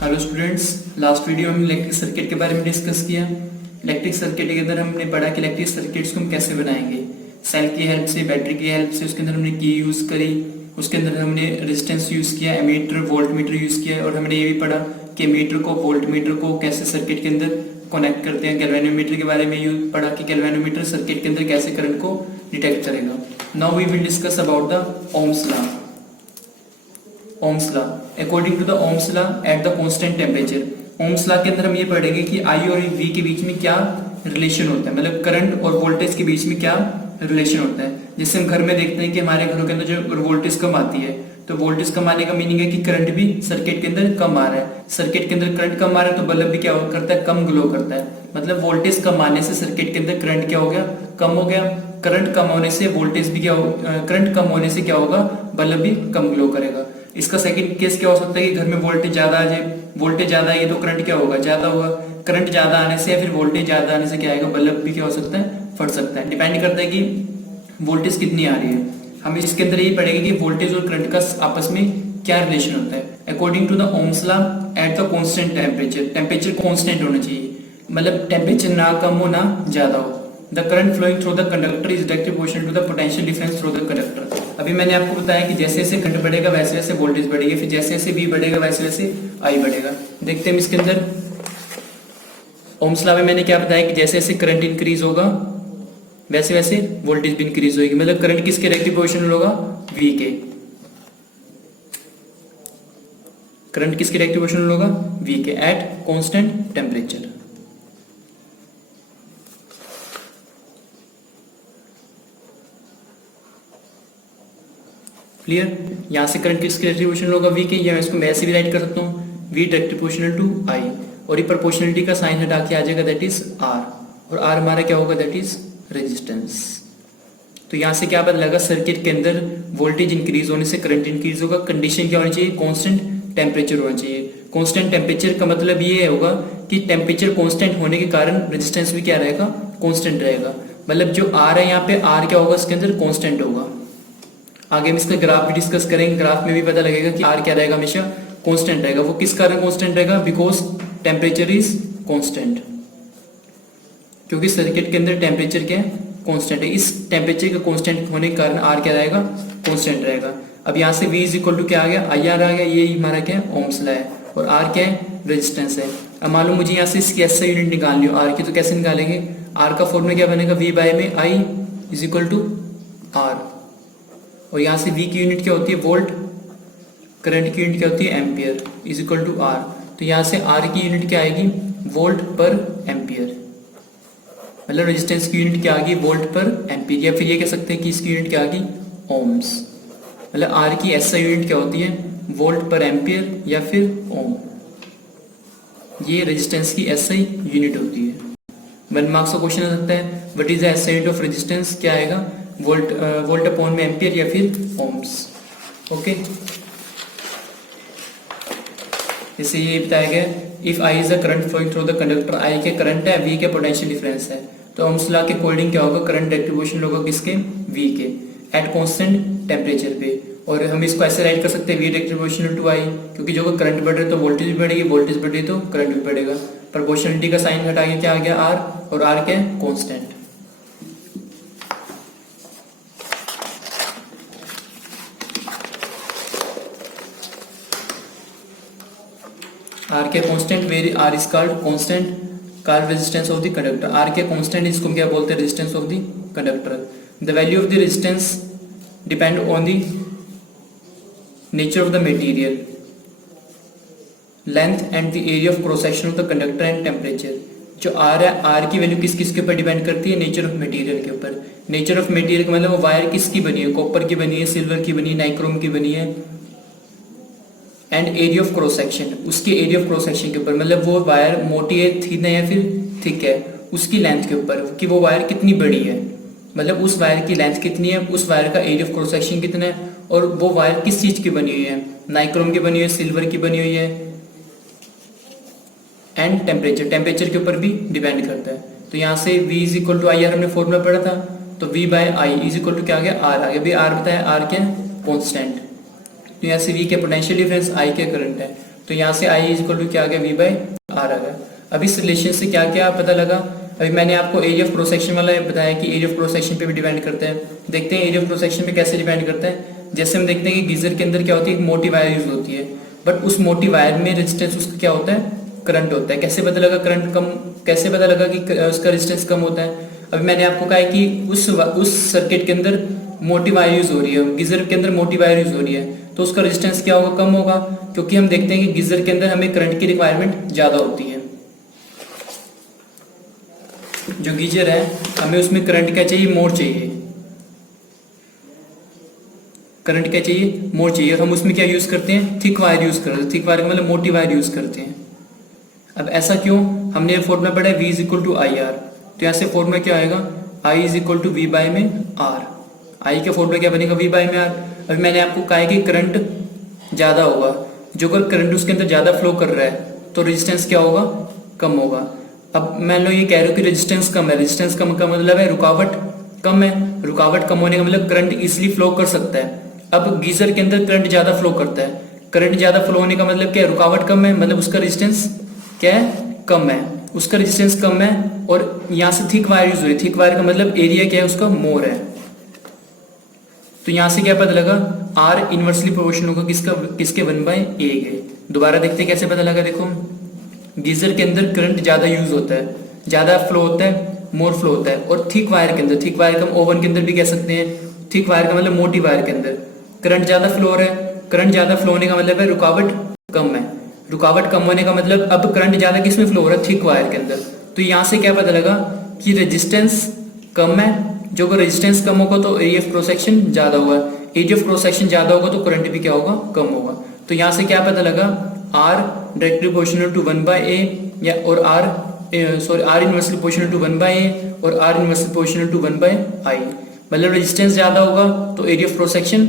Hello students, last video में electric circuit के बारे में डिस्कस किया। इलेक्ट्रिक सर्किट के अंदर हमने पढ़ा कि इलेक्ट्रिक सर्किट्स को हम कैसे बनाएंगे। सेल की हेल्प से, बैटरी की हेल्प से, उसके अंदर हमने की यूज करी, उसके अंदर हमने रेजिस्टेंस यूज किया, एमीटर वोल्ट मीटर यूज किया, और हमने ये भी पढ़ा कि मीटर को वोल्ट मीटर को कैसे सर्किट के अंदर कनेक्ट करते हैं। गैल्वेनोमीटर के बारे में पढ़ा कि गैल्वेनोमीटर सर्किट के अंदर कैसे करंट को डिटेक्ट करेगा। Now we will discuss about the Ohm's law. Ohm's law, according to the Ohm's law at the constant temperature. Ohm's law के अंदर हम ये पढ़ेंगे कि आई और वी के बीच में क्या रिलेशन होता है, मतलब करंट और वोल्टेज के बीच में क्या रिलेशन होता है। जैसे हम घर में देखते हैं कि हमारे घरों के अंदर जो वोल्टेज कम आती है, तो वोल्टेज कम आने का मीनिंग है कि करंट भी सर्किट के अंदर कम आ रहा है। सर्किट के अंदर करंट कम आ रहा है तो बल्ब भी क्या करता है, कम ग्लो करता है। मतलब वोल्टेज कम आने से सर्किट के अंदर करंट क्या हो गया, कम हो गया। करंट कम होने से वोल्टेज भी क्या हो, करंट कम होने से क्या होगा, बल्ब भी कम ग्लो करेगा। इसका सेकंड केस क्या हो सकता है कि घर में वोल्टेज ज्यादा आ जाए। वोल्टेज ज्यादा आएगी तो करंट क्या होगा, ज्यादा होगा। करंट ज्यादा आने से या फिर वोल्टेज ज्यादा आने से क्या आएगा, बल्ब भी क्या हो सकता है, फट सकता है। डिपेंड करता है कि वोल्टेज कितनी आ रही है। हम इसके अंदर ये पढ़ेंगे कि वोल्टेज और करंट का आपस में क्या रिलेशन होता है। According to the Ohm's law at the constant temperature, temperature constant होना चाहिए, मतलब टेम्परेचर ना कम हो ना ज्यादा हो। The current flowing through the conductor is directly proportional to the potential difference through the conductor. अभी मैंने आपको बताया कि जैसे जैसे करंट बढ़ेगा वैसे वैसे वोल्टेज बढ़ेगी, फिर जैसे जैसे V बढ़ेगा वैसे वैसे I बढ़ेगा। देखते हैं हम इसके अंदर ओम्स लॉ में मैंने क्या बताया कि जैसे जैसे करंट इंक्रीज होगा वैसे वैसे वोल्टेज भी इंक्रीज होगी। मतलब करंट किसके डायरेक्टली प्रोपोर्शनल होगा, V के। करंट किसके डायरेक्टली प्रोपोर्शनल होगा, V के, एट कांस्टेंट टेम्परेचर। क्लियर। यहां से करंट किसके डायरेक्टली प्रोपोर्शनल होगा, V के, या मैं इसको ऐसे भी राइट कर सकता हूँ, V directly proportional to I, और ये प्रोपोर्शनलिटी का साइन हटा के आ जाएगा, दैट इज R, और R हमारा क्या होगा, दैट इज रेजिस्टेंस। तो यहां से क्या पता लगा, सर्किट के अंदर वोल्टेज इंक्रीज होने से करंट इंक्रीज होगा। कंडीशन क्या होनी चाहिए, कांस्टेंट टेम्परेचर होना चाहिए। कांस्टेंट टेम्परेचर का मतलब ये होगा कि टेम्परेचर कांस्टेंट होने के कारण रेजिस्टेंस भी क्या रहेगा, कांस्टेंट रहेगा। मतलब जो R है यहाँ पे, R क्या होगा, इसके अंदर कांस्टेंट होगा। आगे हम इसका ग्राफ भी डिस्कस करेंगे, ग्राफ में भी पता लगेगा कि R क्या रहेगा, हमेशा कांस्टेंट रहेगा। वो किस कारण कांस्टेंट रहेगा, बिकॉज टेम्परेचर इज कांस्टेंट, क्योंकि सर्किट के अंदर टेम्परेचर क्या है, कांस्टेंट है। इस टेम्परेचर का कांस्टेंट होने के कारण R क्या रहेगा, कांस्टेंट रहेगा। अब यहाँ से V इज इक्वल टू क्या आ गया, IR आ गया, ये हमारा क्या है, ओम्स लॉ है, और R क्या है, रेजिस्टेंस है। अब मालूम मुझे यहाँ से इसकी SI यूनिट निकालनी हो R की, तो कैसे निकालेंगे, R का फॉर्मूला क्या बनेगा, V बाय में I is equal to R, और यहाँ से V की यूनिट क्या होती है, वोल्ट, करंट की यूनिट क्या होती है, ampere, is equal to R। तो यहाँ से R की यूनिट क्या आएगी, वोल्ट पर एम्पियर, मतलब रेजिस्टेंस की यूनिट क्या आ गई, वोल्ट पर एम्पियर, या फिर ये कह सकते हैं कि इसकी यूनिट क्या आ गई, ओम्स। मतलब R की SI यूनिट क्या होती है, वोल्ट पर एम्पियर या फिर ओम। ये रेजिस्टेंस की SI यूनिट होती है। 1 मार्क्स का क्वेश्चन आ सकता है, what is the SI unit of resistance, क्या आएगा, वोल्ट अपॉन में एम्पियर या फिर ओम्स। ओके, जैसे ये बताया गया, if I is the current flowing through the conductor, I के करंट है, V के पोटेंशियल डिफरेंस है, तो ओम्स लॉ के अकॉर्डिंग क्या होगा, करंट डायरेक्टली प्रोपोर्शनल होगा किसके, V के, एट कांस्टेंट टेम्परेचर पे। और हम इसको ऐसे राइट कर सकते हैं, V directly proportional to I, क्योंकि जो करंट बढ़ रहा है तो वोल्टेज भी बढ़ेगी, वोल्टेज बढ़ रही तो करंट भी बढ़ेगा। प्रोपोर्शनलिटी का साइन हटा के क्या आ गया, R, और R क्या है, कांस्टेंट। R के constant, very R is called constant, called resistance of the conductor. R के कांस्टेंट, इसको हम क्या बोलते हैं, resistance of the conductor. The value of the resistance depend on the nature of the material, length and the area of cross section of the conductor and temperature. जो R है, R की value किस किस के ऊपर depend करती है, nature of material के ऊपर। नेचर ऑफ मटेरियल का मतलब वो वायर किसकी बनी है, कॉपर की बनी है, सिल्वर की बनी है, नाइक्रोम की बनी है, and area of cross section, उसके एरिया ऑफ क्रॉस सेक्शन के ऊपर, मतलब वो वायर मोटी है, थिन है या फिर थिक है, उसकी लेंथ के ऊपर कि वो वायर कितनी बड़ी है, मतलब उस वायर की लेंथ कितनी है, उस वायर का एरिया ऑफ क्रॉस सेक्शन कितना है, और वो वायर किस चीज की बनी हुई है, नाइक्रोम की बनी हुई है, सिल्वर की बनी हुई है, एंड टेम्परेचर, टेम्परेचर के ऊपर भी डिपेंड करता है। तो यहाँ से V is equal to IR हमने फॉर्मूला पढ़ा था, तो V by I is equal to क्या आ गया, R आ गया। भाई R बताया, R क्या है, कॉन्स्टेंट, तो यहाँ से V के पोटेंशियल डिफरेंस, I के करंट है, तो यहाँ से आई इज इक्वल टू क्या आ गया, वी बाई आर आ गया। अब इस रिलेशन से क्या क्या पता लगा, अभी मैंने आपको एरिया ऑफ क्रॉस सेक्शन वाला बताया कि एरिया ऑफ क्रॉस सेक्शन पे भी डिपेंड करते हैं। देखते हैं एरिया ऑफ क्रॉस सेक्शन पे कैसे डिपेंड करता है। जैसे हम देखते हैं कि गीजर के अंदर क्या होती है, एक मोटी वायर यूज होती है, बट उस मोटी वायर में रेजिस्टेंस उसका क्या होता है, करंट होता है। कैसे पता लगा करंट कम, कैसे पता लगा कि उसका रेजिस्टेंस कम होता है। अभी मैंने आपको कहा है कि उस सर्किट के अंदर मोटी वायर यूज हो रही है, गीजर के अंदर मोटी वायर यूज हो रही है, तो उसका रेजिस्टेंस क्या होगा, कम होगा, क्योंकि हम देखते हैं कि गीजर के अंदर हमें करंट की रिक्वायरमेंट ज्यादा होती है। जो गीजर है हमें उसमें करंट क्या चाहिए, मोर चाहिए, करंट क्या चाहिए, मोर चाहिए। और हम उसमें क्या यूज करते हैं, थिक वायर यूज करते हैं। थिक वायर का मतलब मोटी वायर यूज करते हैं। अब ऐसा क्यों, हमने फॉर्मूला पढ़ा है V is equal to I R, तो यहाँ से फॉर्मूला क्या आएगा, I is equal to V by में आर। आई का फॉर्मूला क्या बनेगा, V बाई में आर। अभी मैंने आपको कहा है कि करंट ज्यादा होगा, जो अगर करंट उसके अंदर ज्यादा फ्लो कर रहा है तो रेजिस्टेंस क्या होगा, कम होगा। अब मान लो ये कह रहे हो कि रेजिस्टेंस कम है, रेजिस्टेंस कम का मतलब है रुकावट कम है, रुकावट कम होने का मतलब करंट इजिली फ्लो कर सकता है। अब गीजर के अंदर करंट ज्यादा फ्लो करता है, करंट ज्यादा फ्लो होने का मतलब क्या है, रुकावट कम है, मतलब उसका रेजिस्टेंस क्या है, कम है, उसका रेजिस्टेंस कम है। और यहां से थिक वायर यूज हो रही है, थिक वायर का मतलब एरिया क्या है, उसका मोर है। तो यहां से क्या पता लगा, आर इनवर्सली प्रोपोर्शनल होगा किसका, किसके 1/a के। दोबारा देखते कैसे पता लगा, देखो गीजर के अंदर करंट ज्यादा यूज होता है, ज्यादा फ्लो होता है, मोर फ्लो होता है। और थिक वायर के अंदर, थिक वायर का हम ओवन के अंदर भी कह सकते हैं, थिक वायर का मतलब मोटी वायर के अंदर करंट ज्यादा फ्लो हो रहा है। करंट ज्यादा फ्लो होने का मतलब है रुकावट कम है, रुकावट कम होने का मतलब अब करंट ज्यादा किसमें फ्लो हो रहा है, थिक वायर के अंदर। तो यहां से क्या पता लगा कि रेजिस्टेंस कम है, जो अगर रेजिस्टेंस कम होगा तो एरिया ऑफ क्रॉस सेक्शन ज्यादा होगा, एरिया ऑफ क्रॉस सेक्शन ज्यादा होगा तो करंट भी क्या होगा, कम होगा। तो यहां से क्या पता लगा, are directly proportional to 1/a या और are inversely proportional to 1/a और are inversely proportional to 1/i। मतलब रेजिस्टेंस ज्यादा होगा तो एरिया ऑफ क्रॉस सेक्शन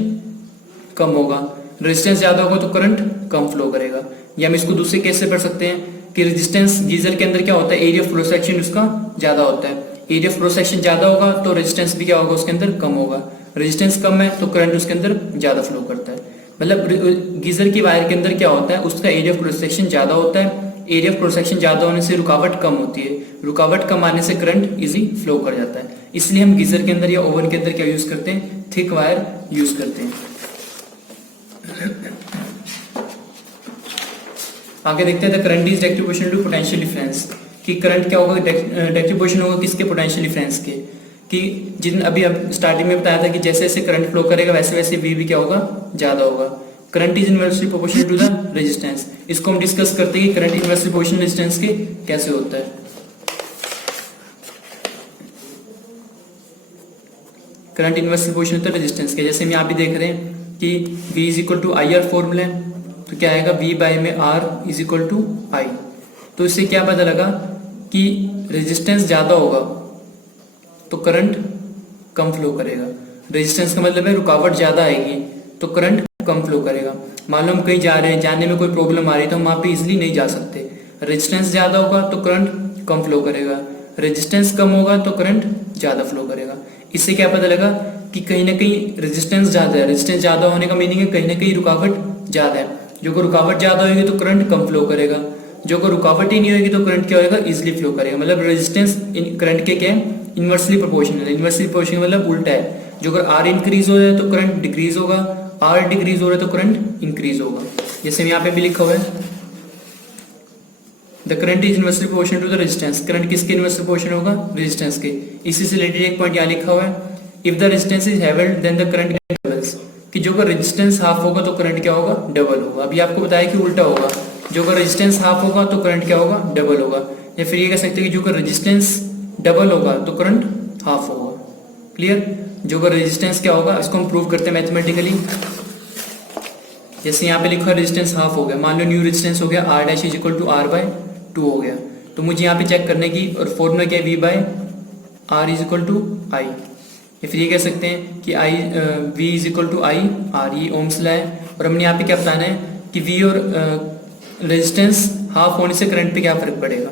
कम होगा, रेजिस्टेंस ज्यादा होगा तो करंट कम फ्लो करेगा। या हम इसको दूसरे केस से पढ़ सकते हैं कि रेजिस्टेंस गीजर के अंदर क्या होता है, एरिया ऑफ क्रॉस सेक्शन उसका ज्यादा होता है, एरिया ऑफ क्रॉस सेक्शन ज्यादा होगा तो रेजिस्टेंस भी क्या होगा, उसके अंदर कम होगा, रेजिस्टेंस कम है तो करंट उसके अंदर ज्यादा फ्लो करता है। मतलब गीजर की वायर के अंदर क्या होता है, उसका एरिया ऑफ क्रॉस सेक्शन ज्यादा होता है, एरिया ऑफ क्रॉस सेक्शन ज्यादा होने से रुकावट कम होती है, रुकावट कम आने से करंट इजी फ्लो कर जाता है। इसलिए हम गीजर के अंदर या ओवन के अंदर क्या यूज करते हैं, थिक वायर यूज करते हैं। आगे देखते हैं the current is directly proportional to potential difference, कि करंट क्या होगा, डायरेक्टली प्रोपोर्शनल होगा किसके, पोटेंशियल डिफरेंस के। कि जिन अभी अब स्टार्टिंग में बताया था कि जैसे जैसे करंट फ्लो करेगा वैसे वैसे वी भी क्या होगा, ज्यादा होगा। Current is inversely proportional to the resistance, इसको हम डिस्कस करते हैं कि करंट इनवर्सली प्रोपोर्शनल रेजिस्टेंस के कैसे होता है। करंट इनवर्सली प्रोपोर्शनल होता है रेजिस्टेंस के। जैसे हम यहाँ पे देख रहे हैं कि V is equal to I R formula है, तो क्या आएगा, V बाई में R is equal to I. तो इससे क्या पता लगा कि रेजिस्टेंस ज्यादा होगा तो करंट कम फ्लो करेगा, रेजिस्टेंस का मतलब है रुकावट ज्यादा आएगी तो करंट कम फ्लो करेगा। मान लो हम कहीं जा रहे हैं, जाने में कोई प्रॉब्लम आ रही है तो हम वहां पे इजिली नहीं जा सकते, रेजिस्टेंस ज्यादा होगा तो करंट कम फ्लो करेगा, रेजिस्टेंस कम होगा तो करंट ज्यादा फ्लो करेगा। इससे क्या पता लगा कि कहीं ना कहीं रेजिस्टेंस ज्यादा है, रेजिस्टेंस ज्यादा होने का मीनिंग है कहीं ना कहीं रुकावट ज्यादा है, जो को रुकावट ज्यादा होगी तो करंट कम फ्लो करेगा, जो को रुकावट ही नहीं होगी तो करंट क्या होगा, इजिली फ्लो करेगा। मतलब रेजिस्टेंस करंट के क्या है, इनवर्सली प्रोपोर्शनल है। इनवर्सली प्रोपोर्शनल मतलब उल्टा है, जो अगर R इंक्रीज हो जाए तो करंट डिक्रीज होगा, R डिक्रीज हो रहा है तो करंट इंक्रीज होगा। जैसे यहाँ पे भी लिखा हुआ है the current is inversely proportional to the resistance, current किसके इनवर्सली प्रोपोर्शनल होगा, रेजिस्टेंस के। इसी से रिलेटेड एक पॉइंट यहाँ लिखा हुआ है if the resistance is held then the current doubles, कि जो अगर रेजिस्टेंस हाफ होगा तो करंट क्या होगा, डबल होगा। अभी आपको बताया कि उल्टा होगा, जो अगर रेजिस्टेंस हाफ होगा तो करंट क्या होगा, डबल होगा। या फिर ये कह सकते हैं कि जो अगर रेजिस्टेंस डबल होगा तो करंट हाफ होगा। क्लियर, जो अगर रेजिस्टेंस क्या होगा, इसको हम प्रूव करते हैं मैथमेटिकली। जैसे यहाँ पे लिखा है रेजिस्टेंस हाफ हो गया, मान लो न्यू रेजिस्टेंस हो गया R dash is equal to R by 2 हो गया, तो मुझे यहाँ पे चेक करने की, और फॉर्मूला क्या है, V by R is equal to I। या फिर ये कह सकते हैं कि V is equal to I R, ये ओम्स लॉ है। और हमने यहाँ पे क्या बताना है कि V और रेजिस्टेंस हाफ होने से करंट पे क्या फर्क पड़ेगा।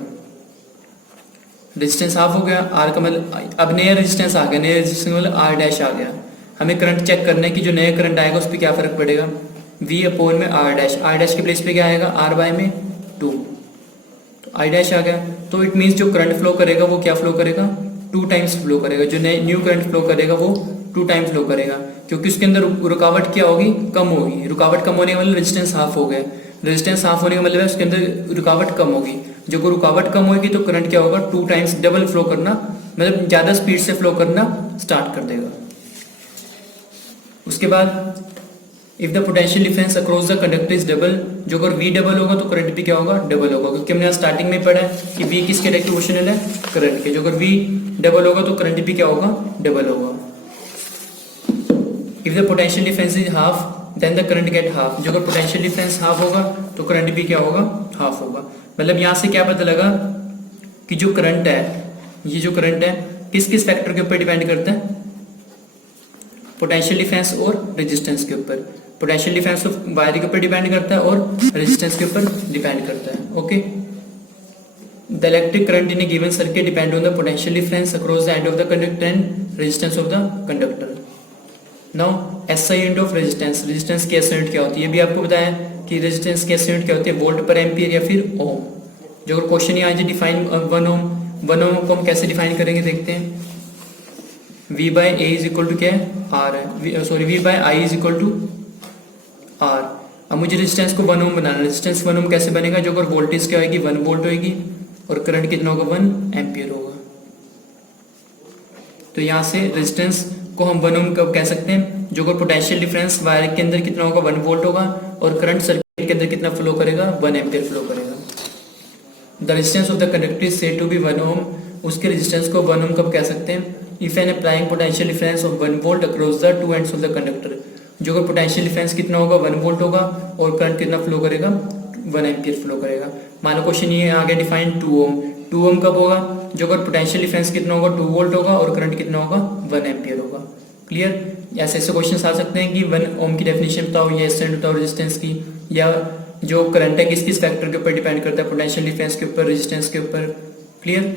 रेजिस्टेंस हाफ हो गया, R का मतलब अब नया रेजिस्टेंस आ गया, नया रेजिस्टेंस मतलब R डैश आ गया। हमें करंट चेक करना है कि जो नया करंट आएगा उस पर क्या फर्क पड़ेगा। V अपॉन में R डैश, R डैश के प्लेस पे क्या आएगा, R बाय में 2, तो I डैश आ गया। तो इट मीन्स जो करंट फ्लो करेगा वो क्या फ्लो करेगा, 2 टाइम्स फ्लो करेगा। जो न्यू करंट फ्लो करेगा वो 2 टाइम्स फ्लो करेगा, क्योंकि उसके अंदर रुकावट क्या होगी, कम होगी। रुकावट कम होने का मतलब रेजिस्टेंस हाफ हो गया, रेजिस्टेंस हाफ होने का मतलब है उसके अंदर रुकावट कम होगी। जो रुकावट कम होगी तो करंट क्या होगा, 2 टाइम्स डबल फ्लो करना, मतलब ज्यादा स्पीड से फ्लो करना स्टार्ट कर देगा। उसके बाद if the potential difference across the conductor is double, जो अगर V डबल होगा तो करंट भी क्या होगा, डबल होगा, क्योंकि हमने स्टार्टिंग में पढ़ा है कि V किसके डायरेक्ट प्रोपोर्शनल है, करंट के। जो अगर V डबल होगा तो करंट भी क्या होगा, डबल होगा। If the potential difference is half then the current get half, जो अगर पोटेंशियल डिफरेंस हाफ होगा तो करंट भी क्या होगा, हाफ होगा। मतलब यहाँ से क्या पता लगा कि जो करंट है, ये जो करंट है किस किस फैक्टर के ऊपर डिपेंड करता है, पोटेंशियल डिफरेंस और रेजिस्टेंस के ऊपर। पोटेंशियल डिफरेंस तो वायर के ऊपर डिपेंड करता है और रेजिस्टेंस के ऊपर डिपेंड करता है। Okay, the electric current in A given circuit depend on the potential difference across the end of the conductor and resistance of the conductor. Now SI unit of resistance, resistance की SI unit क्या होती है, ये भी आपको बताया कि resistance की एसआई यूनिट क्या होती है, वोल्ट पर एम्पियर या फिर ओम। जो अगर क्वेश्चन यहाँ है डिफाइन 1 ओम, 1 ओम को हम कैसे डिफाइन करेंगे देखते हैं। V by A is equal to क्या है, R है, sorry V by I is equal to R। अब मुझे रेजिस्टेंस को 1 ओम बनाना है। रेजिस्टेंस 1 ओम कैसे बनेगा, जो अगर वोल्टेज क्या होगी 1 वोल्ट होगी और करंट कितना होगा 1 एम्पियर होगा। तो यहाँ से रेजिस्टेंस को हम 1 ओम कब कह सकते हैं, जो अगर पोटेंशियल डिफरेंस वायर के अंदर कितना होगा 1 वोल्ट होगा और करंट सर्किट के अंदर कितना फ्लो करेगा 1 एम्पियर फ्लो करेगा। The resistance of the conductor is said to be 1 ohm, उसके रेजिस्टेंस को 1 ओम कब कह सकते हैं, if an applying potential difference of 1 volt across the 2 ends of the conductor. जो अगर पोटेंशियल डिफरेंस कितना होगा 1 वोल्ट होगा और करंट कितना फ्लो करेगा 1 एम्पियर फ्लो करेगा। मान लो क्वेश्चन ये आ गया डिफाइन 2 ओम, 2 ओम कब होगा, जो अगर पोटेंशियल डिफरेंस कितना होगा 2 वोल्ट होगा और करंट कितना होगा 1 एम्पियर होगा। क्लियर, ऐसे ऐसे क्वेश्चन आ सकते हैं कि 1 ओम की डेफिनेशन बताओ या एसआई बताओ रेजिस्टेंस की, या जो करंट है किस किस फैक्टर के ऊपर डिपेंड करता है, पोटेंशियल डिफरेंस के ऊपर, रेजिस्टेंस के ऊपर। क्लियर।